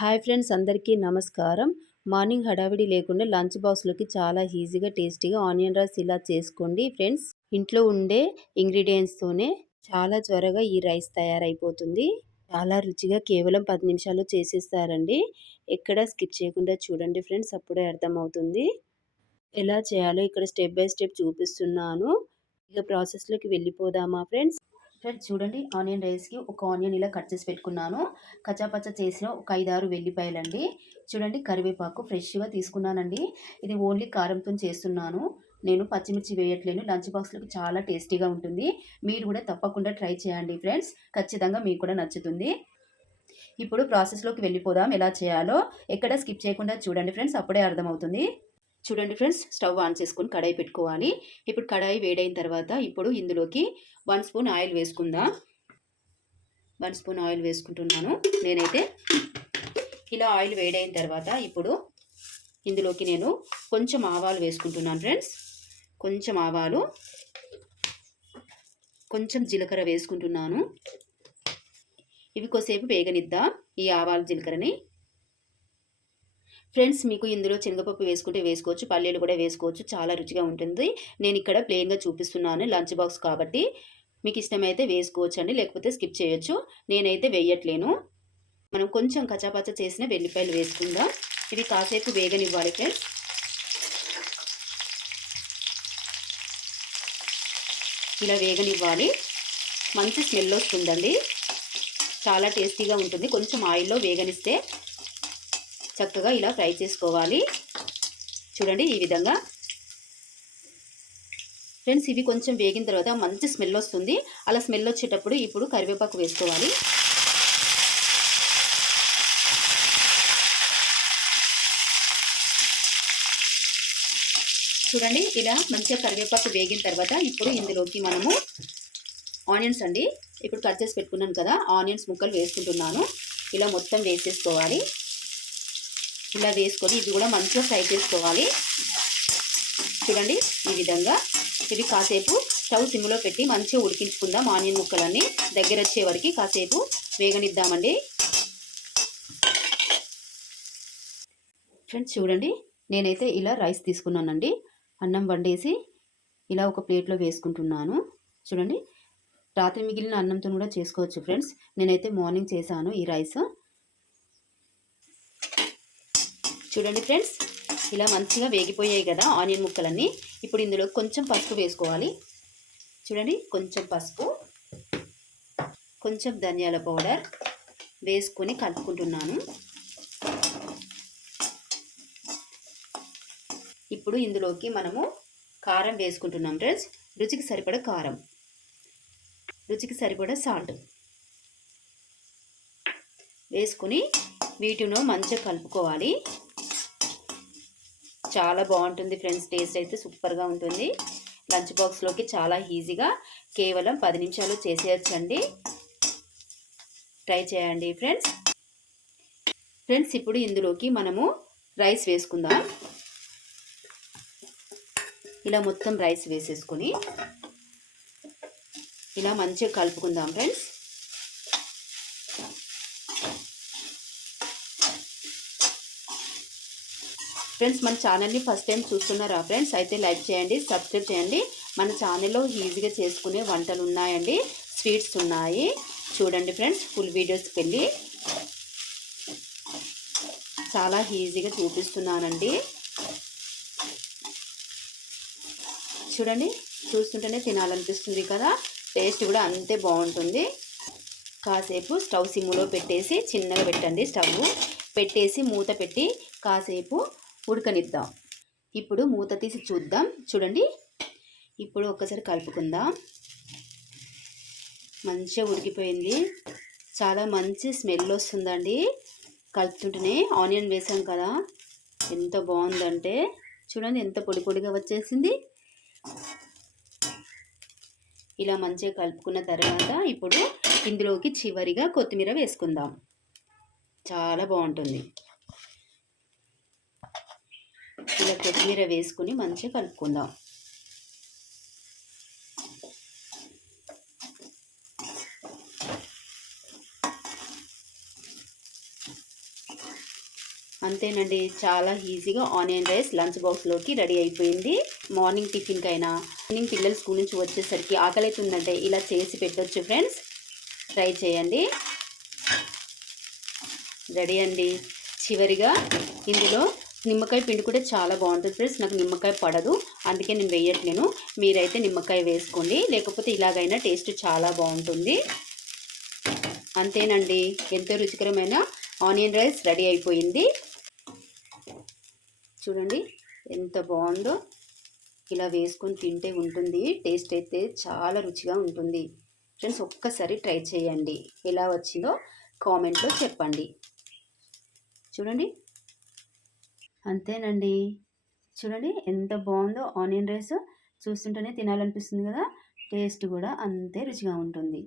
Hi friends, అందరికీ నమస్కారం. Morning హడావిడి లేకుండా లంచ్ బాక్స్లోకి చాలా ఈజీగా టేస్టీగా ఆనియన్ రైస్ ఇలా చేసుకోండి ఫ్రెండ్స్. ఇంట్లో ఉండే ఇంగ్రీడియంట్స్తోనే చాలా త్వరగా ఈ రైస్ తయారైపోతుంది. చాలా రుచిగా కేవలం 10 నిమిషాల్లో చేసేస్తారండి. ఎక్కడ స్కిప్ చేయకుండా చూడండి ఫ్రెండ్స్, అప్పుడే అర్థమవుతుంది. ఎలా చేయాలో ఇక్కడ స్టెప్ బై స్టెప్ చూపిస్తున్నాను. ఇక ప్రాసెస్లోకి వెళ్ళిపోదామా ఫ్రెండ్స్. ఫ్రెండ్స్ చూడండి, ఆనియన్ రైస్కి ఒక ఆనియన్ ఇలా కట్ చేసి పెట్టుకున్నాను. కచ్చాపచ్చ చేసిన ఒక 5-6 వెల్లిపాయలండి. చూడండి, కరివేపాకు ఫ్రెష్గా తీసుకున్నానండి. ఇది ఓన్లీ కారంతో చేస్తున్నాను. నేను పచ్చిమిర్చి వేయట్లేను. లంచ్ బాక్స్లోకి చాలా టేస్టీగా ఉంటుంది. మీరు కూడా తప్పకుండా ట్రై చేయండి ఫ్రెండ్స్, ఖచ్చితంగా మీకు కూడా నచ్చుతుంది. ఇప్పుడు ప్రాసెస్లోకి వెళ్ళిపోదాం. ఎలా చేయాలో ఎక్కడ స్కిప్ చేయకుండా చూడండి ఫ్రెండ్స్, అప్పుడే అర్థమవుతుంది. చూడండి ఫ్రెండ్స్, స్టవ్ ఆన్ చేసుకొని కడాయి పెట్టుకోవాలి. ఇప్పుడు కడాయి వేడైన తర్వాత ఇప్పుడు ఇందులోకి 1 స్పూన్ ఆయిల్ వేసుకుందాం. 1 స్పూన్ ఆయిల్ వేసుకుంటున్నాను నేనైతే. ఇలా ఆయిల్ వేడైన తర్వాత ఇప్పుడు ఇందులోకి నేను కొంచెం ఆవాలు వేసుకుంటున్నాను ఫ్రెండ్స్. కొంచెం ఆవాలు, కొంచెం జీలకర్ర వేసుకుంటున్నాను. ఇవి కొద్దిసేపు వేగనిద్దాం ఈ ఆవాలు జీలకర్రని. ఫ్రెండ్స్, మీకు ఇందులో శనగపప్పు వేసుకుంటే వేసుకోవచ్చు, పల్లీలు కూడా వేసుకోవచ్చు, చాలా రుచిగా ఉంటుంది. నేను ఇక్కడ ప్లెయిన్గా చూపిస్తున్నాను, లంచ్ బాక్స్ కాబట్టి. మీకు ఇష్టమైతే వేసుకోవచ్చు అండి, లేకపోతే స్కిప్ చేయొచ్చు. నేనైతే వేయట్లేను. మనం కొంచెం కచ్చాపచ్చ చేసిన వెల్లిపాయలు వేసుకుందాం. ఇవి కాసేపు వేగనివ్వాలి ఫ్రెండ్స్. ఇలా వేగనివ్వాలి. మంచి స్మెల్ వస్తుందండి, చాలా టేస్టీగా ఉంటుంది. కొంచెం ఆయిల్లో వేగనిస్తే చక్కగా ఇలా ఫ్రై చేసుకోవాలి. చూడండి ఈ విధంగా ఫ్రెండ్స్. ఇవి కొంచెం వేగిన తర్వాత మంచి స్మెల్ వస్తుంది. అలా స్మెల్ వచ్చేటప్పుడు ఇప్పుడు కరివేపాకు వేసుకోవాలి. చూడండి, ఇలా మంచిగా కరివేపాకు వేగిన తర్వాత ఇప్పుడు ఇందులోకి మనము ఆనియన్స్ అండి, ఇప్పుడు కట్ చేసి పెట్టుకున్నాను కదా, ఆనియన్స్ ముక్కలు వేసుకుంటున్నాను. ఇలా మొత్తం వేసేసుకోవాలి. ఇలా వేసుకొని ఇది కూడా మంచిగా ఫ్రై చేసుకోవాలి. చూడండి ఈ విధంగా. ఇవి కాసేపు స్టవ్ సిమ్లో పెట్టి మంచిగా ఉడికించుకుందాం. ఆనియన్ ముక్కలన్నీ దగ్గర వచ్చే వరకు కాసేపు వేగనిద్దామండి. ఫ్రెండ్స్ చూడండి, నేనైతే ఇలా రైస్ తీసుకున్నానండి. అన్నం వండేసి ఇలా ఒక ప్లేట్లో వేసుకుంటున్నాను. చూడండి, రాత్రి మిగిలిన అన్నంతో కూడా చేసుకోవచ్చు ఫ్రెండ్స్. నేనైతే మార్నింగ్ చేశాను ఈ రైస్. చూడండి ఫ్రెండ్స్, ఇలా మంచిగా వేగిపోయాయి కదా ఆనియన్ ముక్కలన్నీ. ఇప్పుడు ఇందులో కొంచెం పసుపు వేసుకోవాలి. చూడండి, కొంచెం పసుపు, కొంచెం ధనియాల పౌడర్ వేసుకొని కలుపుకుంటున్నాను. ఇప్పుడు ఇందులోకి మనము కారం వేసుకుంటున్నాం ఫ్రెండ్స్. రుచికి సరిపడా కారం, రుచికి సరిపడా సాల్ట్ వేసుకొని వీటిని మంచిగా కలుపుకోవాలి. చాలా బాగుంటుంది ఫ్రెండ్స్, టేస్ట్ అయితే సూపర్గా ఉంటుంది. లంచ్ బాక్స్లోకి చాలా ఈజీగా కేవలం 10 నిమిషాలు చేసేయచ్చండి. ట్రై చేయండి ఫ్రెండ్స్. ఫ్రెండ్స్ ఇప్పుడు ఇందులోకి మనము రైస్ వేసుకుందాం. ఇలా మొత్తం రైస్ వేసేసుకొని ఇలా మంచిగా కలుపుకుందాం ఫ్రెండ్స్. ఫ్రెండ్స్, మన ఛానల్ని ఫస్ట్ టైం చూస్తున్నారా ఫ్రెండ్స్, అయితే లైక్ చేయండి, సబ్స్క్రైబ్ చేయండి. మన ఛానల్లో ఈజీగా చేసుకునే వంటలు ఉన్నాయండి, స్వీట్స్ ఉన్నాయి. చూడండి ఫ్రెండ్స్, ఫుల్ వీడియోస్కి వెళ్ళి చాలా ఈజీగా చూపిస్తున్నానండి. చూడండి, చూస్తుంటేనే తినాలనిపిస్తుంది కదా, టేస్ట్ కూడా అంతే బాగుంటుంది. కాసేపు స్టవ్ సిమ్లో పెట్టేసి చిన్నగా పెట్టండి. స్టవ్ పెట్టేసి మూత పెట్టి కాసేపు ఉడకనిద్దాం. ఇప్పుడు మూత తీసి చూద్దాం. చూడండి, ఇప్పుడు ఒక్కసారి కలుపుకుందాం. మంచిగా ఉడికిపోయింది. చాలా మంచి స్మెల్ వస్తుందండి కలుపుతుంటేనే. ఆనియన్ వేసాం కదా, ఎంత బాగుందంటే చూడండి, ఎంత పొడి పొడిగా వచ్చేసింది. ఇలా మంచిగా కలుపుకున్న తర్వాత ఇప్పుడు ఇందులోకి చివరిగా కొత్తిమీర వేసుకుందాం. చాలా బాగుంటుంది. ఇలా కొత్తిమీర వేసుకుని మంచిగా కలుపుకుందాం. అంతేనండి, చాలా ఈజీగా ఆనియన్ రైస్ లంచ్ బాక్స్లోకి రెడీ అయిపోయింది. మార్నింగ్ టిఫిన్కైనా, ఈవినింగ్ పిల్లలు స్కూల్ నుంచి వచ్చేసరికి ఆకలి అవుతుందంటే ఇలా చేసి పెట్టొచ్చు ఫ్రెండ్స్. ట్రై చేయండి. రెడీ అండి. చివరిగా ఇందులో నిమ్మకాయ పిండి కూడా చాలా బాగుంటుంది ఫ్రెండ్స్. నాకు నిమ్మకాయ పడదు, అందుకే నేను వేయట్లేను. మీరైతే నిమ్మకాయ వేసుకోండి, లేకపోతే ఇలాగైనా టేస్ట్ చాలా బాగుంటుంది. అంతేనండి, ఎంతో రుచికరమైన ఆనియన్ రైస్ రెడీ అయిపోయింది. చూడండి ఎంత బాగుందో. ఇలా వేసుకొని తింటే ఉంటుంది, టేస్ట్ అయితే చాలా రుచిగా ఉంటుంది ఫ్రెండ్స్. ఒక్కసారి ట్రై చేయండి, ఎలా వచ్చిందో కామెంట్లో చెప్పండి. చూడండి, అంతేనండి. చూడండి ఎంత బాగుందో ఆనియన్ రైస్. చూస్తుంటేనే తినాలనిపిస్తుంది కదా. టేస్ట్ కూడా అంతే రుచిగా ఉంటుంది.